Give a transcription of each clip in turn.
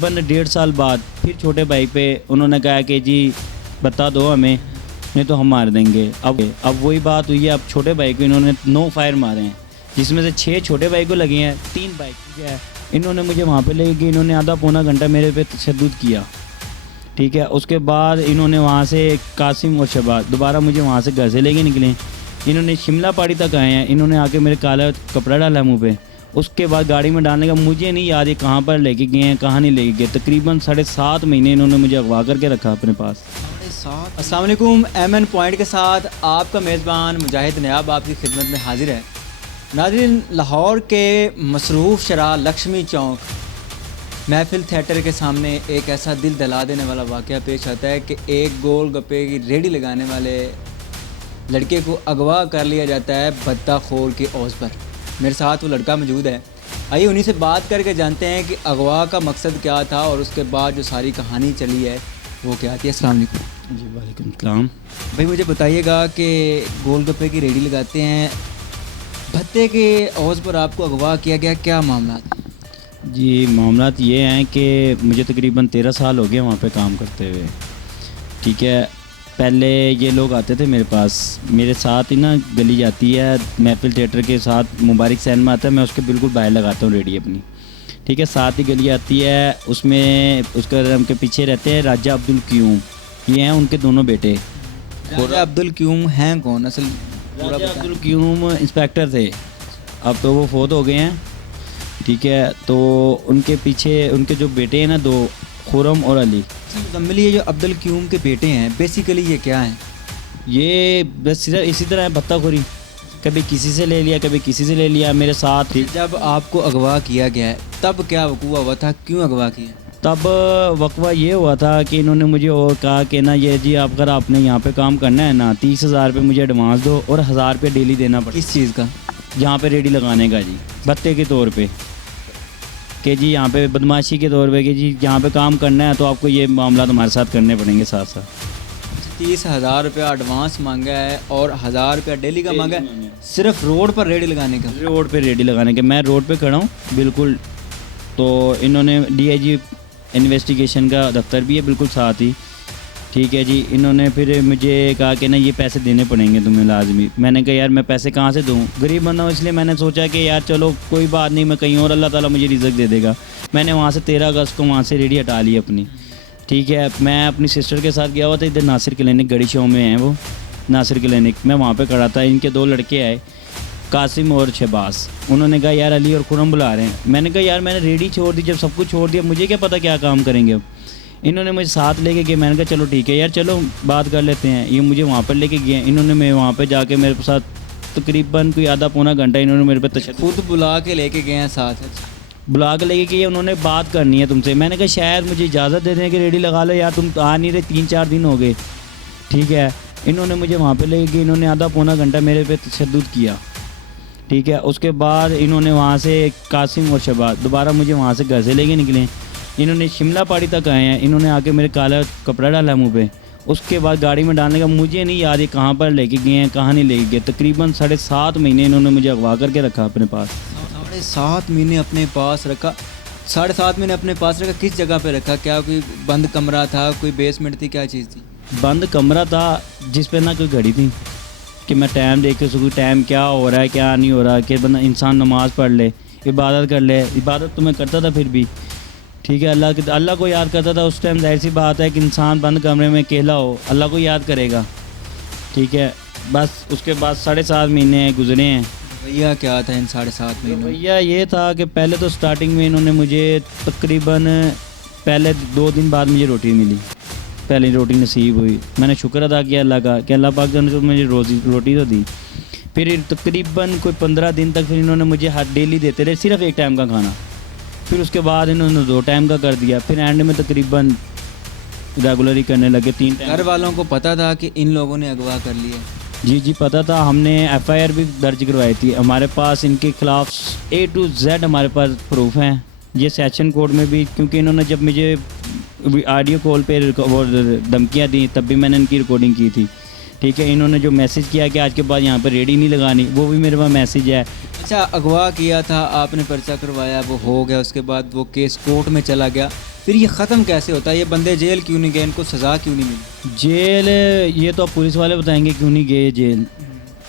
तकरीबन 1.5 साल बाद फिर छोटे भाई पे उन्होंने कहा कि जी बता दो हमें, नहीं तो हम मार देंगे। अब वही बात हुई है। अब छोटे भाई को इन्होंने 9 फायर मारे हैं, जिसमें से 6 छोटे भाई को लगे हैं, 3 बाइक की है। इन्होंने मुझे वहाँ पे ले गए, इन्होंने आधा पौना घंटा मेरे पे तशद्दुद किया, ठीक है। उसके बाद इन्होंने वहाँ से कासिम और शहबाज दोबारा मुझे वहाँ से घर से लेके निकले। इन्होंने शिमला पहाड़ी तक आए हैं, इन्होंने आके मेरे काला कपड़ा डाला मुँह पे। उसके बाद गाड़ी में डालने का मुझे नहीं याद है कहाँ पर लेके गए हैं, कहाँ नहीं लेके गए। तकरीबन 7.5 महीने इन्होंने मुझे अगवा करके रखा अपने पास। अस्सलाम वालेकुम। MN पॉइंट के साथ आपका मेज़बान मुजाहिद नयाब आपकी खिदमत में हाजिर है। नाज़रीन, लाहौर के मसरूफ़ शरा लक्ष्मी चौक महफिल थिएटर के सामने एक ऐसा दिल दहला देने वाला वाक़या पेश आता है कि एक गोल गप्पे की रेडी लगाने वाले लड़के को अगवा कर लिया जाता है बद्दाखोर के औज़ पर। मेरे साथ वो लड़का मौजूद है, आइए उन्हीं से बात करके जानते हैं कि अगवा का मकसद क्या था और उसके बाद जो सारी कहानी चली है वो क्या थी। अस्सलाम वालेकुम। जी वालेकुम सलाम। भाई मुझे बताइएगा कि गोलगप्पे की रेडी लगाते हैं, भत्ते के औज़ पर आपको अगवा किया गया, क्या मामला था? जी मामलात ये हैं कि मुझे तकरीबन 13 साल हो गए वहाँ पे काम करते हुए, ठीक है। पहले ये लोग आते थे मेरे पास, मेरे साथ ही ना गली जाती है महफिल थिएटर के साथ, मुबारक सिनेमा आता है, मैं उसके बिल्कुल बाहर लगाता हूँ रेडी अपनी, ठीक है। साथ ही गली आती है, उसमें उसका उनके पीछे रहते हैं राजा अब्दुल क्यूम, ये हैं उनके दोनों बेटे। राजा अब्दुल क्यूम हैं कौन? असल राजा अब्दुल क्यूम इंस्पेक्टर थे, अब तो वो फोत हो गए हैं, ठीक है। तो उनके पीछे उनके जो बेटे हैं ना 2, खुरम और अली। मुज़म्मिल, ये जो अब्दुल क्यूम के बेटे हैं बेसिकली ये क्या हैं? ये बस सिर्फ इसी तरह है भत्ताखोरी, कभी किसी से ले लिया कभी किसी से ले लिया। मेरे साथ ही जब आपको अगवा किया गया है तब क्या वक़ूआ हुआ था, क्यों अगवा किया? तब वक़्वा ये हुआ था कि इन्होंने मुझे और कहा कि ना ये जी अगर आपने यहाँ पे काम करना है ना 30,000 रुपये मुझे एडवांस दो और 1,000 रुपये डेली देना पड़ेगा। किस चीज़ का? यहाँ पे रेडी लगाने का जी, भत्ते के तौर पे, कि जी यहाँ पे बदमाशी के तौर पे कि जी यहाँ पे काम करना है तो आपको ये मामला हमारे साथ करने पड़ेंगे साथ साथ। 30,000 रुपया एडवांस मांगा है और 1,000 रुपया डेली का मांगा है, सिर्फ रोड पर रेडी लगाने का? रोड पे रेडी लगाने के, मैं रोड पे खड़ा हूँ बिल्कुल। तो इन्होंने DIG इन्वेस्टिगेशन का दफ्तर भी है बिल्कुल साथ ही, ठीक है जी। इन्होंने फिर मुझे कहा कि ना ये पैसे देने पड़ेंगे तुम्हें लाजमी। मैंने कहा यार मैं पैसे कहाँ से दूँ, गरीब बंदा हूँ, इसलिए मैंने सोचा कि यार चलो कोई बात नहीं, मैं कहीं और अल्लाह ताला मुझे रिज़्क दे देगा। मैंने वहाँ से 13 अगस्त को वहाँ से रेडी हटा ली अपनी, ठीक है। मैं अपनी सिस्टर के साथ गया हुआ था, इधर नासिर क्लिनिक गड़ी शो में है वो नासिर क्लिनिक, मैं वहाँ पे खड़ा था। इनके 2 लड़के आए, कासिम और शहबाज, उन्होंने कहा यार अली और खुरम बुला रहे हैं। मैंने कहा यार मैंने रेडी छोड़ दी, जब सब कुछ छोड़ दिया मुझे क्या पता क्या काम करेंगे अब। इन्होंने मुझे साथ लेके गए, मैंने कहा चलो ठीक है यार चलो बात कर लेते हैं। ये मुझे वहाँ पर लेके गए, इन्होंने मैं वहाँ पर जाके मेरे साथ तकरीबन कोई आधा पौना घंटा इन्होंने मेरे पे तशद्दुद खुद बुला के लेके गए हैं साथ? बुला के लेके गए, उन्होंने बात करनी है तुमसे। मैंने कहा शायद मुझे इजाज़त दे दें कि रेडी लगा लो यार, तुम आ नहीं रहे, 3-4 दिन हो गए, ठीक है। इन्होंने मुझे वहाँ पे लेके गए, इन्होंने आधा पौना घंटा मेरे पे तशद्दुद किया, ठीक है। उसके बाद इन्होंने वहाँ से कासिम और शहबाज दोबारा मुझे वहाँ से घर से लेके निकले। इन्होंने शिमला पहाड़ी तक आए हैं, इन्होंने आके मेरे काला कपड़ा डाला मुँह पे। उसके बाद गाड़ी में डालने का मुझे नहीं याद है कहाँ पर लेके गए हैं कहाँ नहीं लेके गए। तकरीबन 7.5 महीने इन्होंने मुझे अगवा करके रखा अपने पास। 7.5 महीने अपने पास रखा? 7.5 महीने अपने पास रखा, किस जगह पे रखा? क्या कोई बंद कमरा था, कोई बेसमेंट थी, क्या चीज़ थी? बंद कमरा था जिस पे ना कोई घड़ी थी कि मैं टाइम देख के सकूँ टाइम क्या हो रहा है क्या नहीं हो रहा, कि बंदा इंसान नमाज़ पढ़ ले, इबादत कर ले। इबादत तो मैं करता था फिर भी, ठीक है। अल्लाह को याद करता था उस टाइम। जाहिर सी बात है कि इंसान बंद कमरे में अकेला हो अल्लाह को याद करेगा, ठीक है। बस उसके बाद 7.5 महीने गुजरे हैं। भैया क्या था इन 7.5 महीनों? भैया ये था कि पहले तो स्टार्टिंग में इन्होंने मुझे तकरीबन पहले 2 दिन बाद मुझे रोटी मिली, पहली रोटी नसीब हुई। मैंने शुक्र अदा किया अल्लाह का कि अल्लाह पाक ने तो मुझे रोटी तो दी। फिर तकरीबन कोई 15 दिन तक फिर इन्होंने मुझे हर डेली देते रहे सिर्फ 1 टाइम का खाना, फिर उसके बाद इन्होंने 2 टाइम का कर दिया, फिर एंड में तकरीबन रेगुलर ही करने लगे 3 टाइम। घर वालों को पता था कि इन लोगों ने अगवा कर लिया? जी पता था, हमने FIR भी दर्ज करवाई थी। हमारे पास इनके खिलाफ A to Z हमारे पास प्रूफ हैं, ये सेशन कोड में भी, क्योंकि इन्होंने जब मुझे ऑडियो कॉल पे वो धमकियाँ दी तब भी मैंने इनकी रिकॉर्डिंग की थी, ठीक है। इन्होंने जो मैसेज किया कि आज के बाद यहाँ पर रेडी नहीं लगानी, वो भी मेरे पास मैसेज है। अच्छा, अगवा किया था आपने, पर्चा करवाया, वो हो गया, उसके बाद वो केस कोर्ट में चला गया, फिर ये ख़त्म कैसे होता है? ये बंदे जेल क्यों नहीं गए, इनको सज़ा क्यों नहीं मिली? जेल ये तो अब पुलिस वाले बताएंगे क्यों नहीं गए जेल।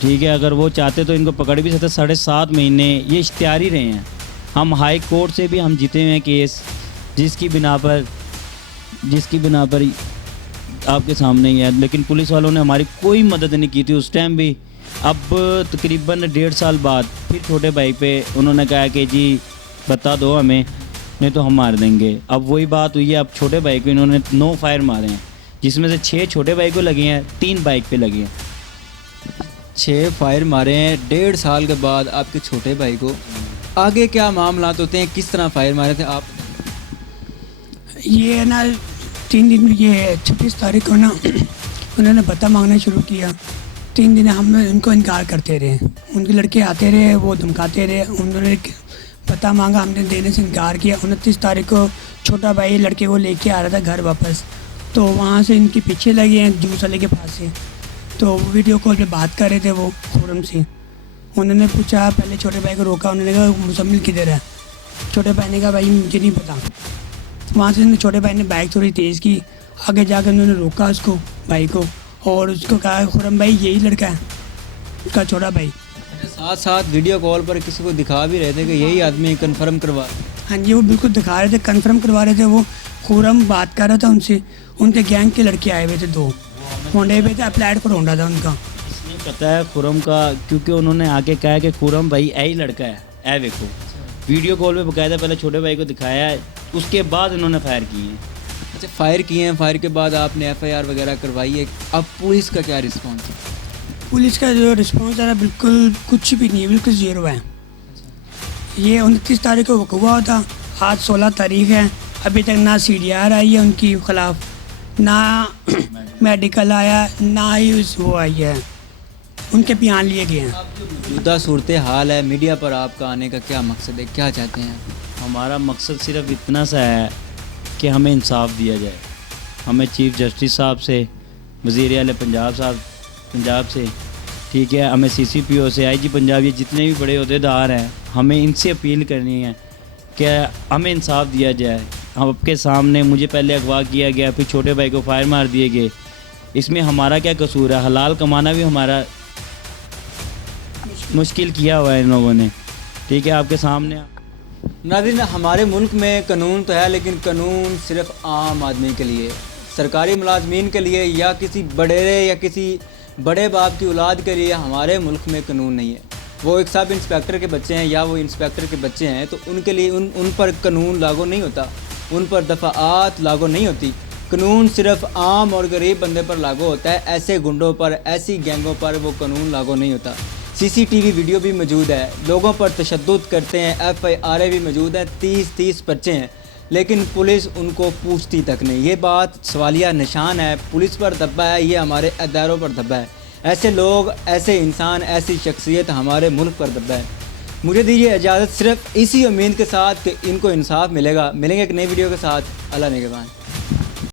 ठीक है, अगर वो चाहते तो इनको पकड़ भी सकते। 7.5 महीने ये इश्तिहार ही रहे हैं। हम हाई कोर्ट से भी हम जीते हुए हैं केस, जिसकी बिना पर आपके सामने ही है, लेकिन पुलिस वालों ने हमारी कोई मदद नहीं की थी उस टाइम भी। अब तकरीबन 1.5 साल बाद फिर छोटे भाई पे उन्होंने कहा कि जी बता दो हमें, नहीं तो हम मार देंगे। अब वही बात हुई है। अब छोटे भाई को इन्होंने 9 फायर मारे हैं, जिसमें से 6 छोटे भाई को लगे हैं, 3 बाइक पे लगे हैं। 6 फायर मारे हैं 1.5 साल के बाद आपके छोटे भाई को। आगे क्या मामलात होते हैं, किस तरह फायर मारे थे आप? ये है ना 3 दिन, ये 26 तारीख को ना उन्होंने पता मांगना शुरू किया। 3 दिन हम उनको इनकार करते रहे, उनके लड़के आते रहे, वो धमकाते रहे। उन्होंने पता मांगा, हमने देने से इनकार किया। 29 तारीख को छोटा भाई लड़के को लेके आ रहा था घर वापस, तो वहाँ से इनके पीछे लगे हैं जूस वाले के पास से। तो वीडियो कॉल पे बात कर रहे थे वो खुरम से। उन्होंने पूछा, पहले छोटे भाई को रोका, उन्होंने कहा मुसम्मिल किधर है? छोटे भाई ने कहा भाई मुझे नहीं पता। वहाँ से छोटे भाई ने बाइक थोड़ी तेज़ की, आगे जाकर उन्होंने रोका उसको, भाई को, और उसको कहा खुरम भाई यही लड़का है उसका छोटा भाई। साथ साथ वीडियो कॉल पर किसी को दिखा भी रहे थे कि यही आदमी कन्फर्म करवा। हाँ जी, वो बिल्कुल दिखा रहे थे, कंफर्म करवा रहे थे। वो खुरम बात कर रहा था उनसे, उनके गैंग के लड़के आए हुए थे 2 होंडे पे थे, अप्लाइड पर होंडा था उनका। इसलिए पता है खुरम का, क्योंकि उन्होंने आके कहा कि खुरम भाई यही लड़का है, ऐ देखो। वीडियो कॉल पे बकायदा पहले छोटे भाई को दिखाया है, उसके बाद उन्होंने फायर किए हैं। अच्छा, फायर किए हैं, फायर के बाद आपने FIR वगैरह करवाई है। अब पुलिस का क्या रिस्पॉन्स है? पुलिस का जो रिस्पॉन्स है बिल्कुल कुछ भी नहीं है, बिल्कुल ज़ीरो है। ये 29 तारीख को हुआ था, आज 16 तारीख है, अभी तक ना CDR आई है उनके ख़िलाफ़, ना मेडिकल आया, ना ही वो आई है, उनके बयान लिए गए हैं। मौजूदा सूरत हाल है, मीडिया पर आपका आने का क्या मकसद है, क्या चाहते हैं? हमारा मकसद सिर्फ इतना सा है कि हमें इंसाफ दिया जाए। हमें चीफ जस्टिस साहब से, वज़ीर आला पंजाब साहब पंजाब से, ठीक है, हमें CCPO से, IG पंजाब, ये जितने भी बड़े अहदेदार हैं, हमें इनसे अपील करनी है कि हमें इंसाफ दिया जाए। हम आपके सामने, मुझे पहले अगवा किया गया, फिर छोटे भाई को फायर मार दिए गए। इसमें हमारा क्या कसूर है? हलाल कमाना भी हमारा मुश्किल किया हुआ है इन लोगों ने। ठीक है, आपके सामने। नाज़रीन, हमारे मुल्क में कानून तो है, लेकिन कानून सिर्फ आम आदमी के लिए, सरकारी मुलाजमीन के लिए या किसी बड़ेरे या किसी बड़े बाप की औलाद के लिए हमारे मुल्क में कानून नहीं है। वो एक सब इंस्पेक्टर के बच्चे हैं या वो इंस्पेक्टर के बच्चे हैं, तो उनके लिए उन पर कानून लागू नहीं होता, उन पर दफ़ाआत लागू नहीं होती। कानून सिर्फ आम और गरीब बंदे पर लागू होता है, ऐसे गुंडों पर, ऐसी गैंगों पर वो कानून लागू नहीं होता। CCTV वीडियो भी मौजूद है, लोगों पर तशद्दुद करते हैं, FIR भी मौजूद है, 30 पर्चे हैं, लेकिन पुलिस उनको पूछती तक नहीं। ये बात सवालिया निशान है, पुलिस पर दब्बा है, ये हमारे अदारों पर दब्बा है। ऐसे लोग, ऐसे इंसान, ऐसी शख्सियत हमारे मुल्क पर दब्बा है। मुझे दीजिए इजाज़त, सिर्फ इसी उम्मीद के साथ कि इनको इंसाफ मिलेगा। मिलेंगे एक नई वीडियो के साथ। अल्लाह निगहबान।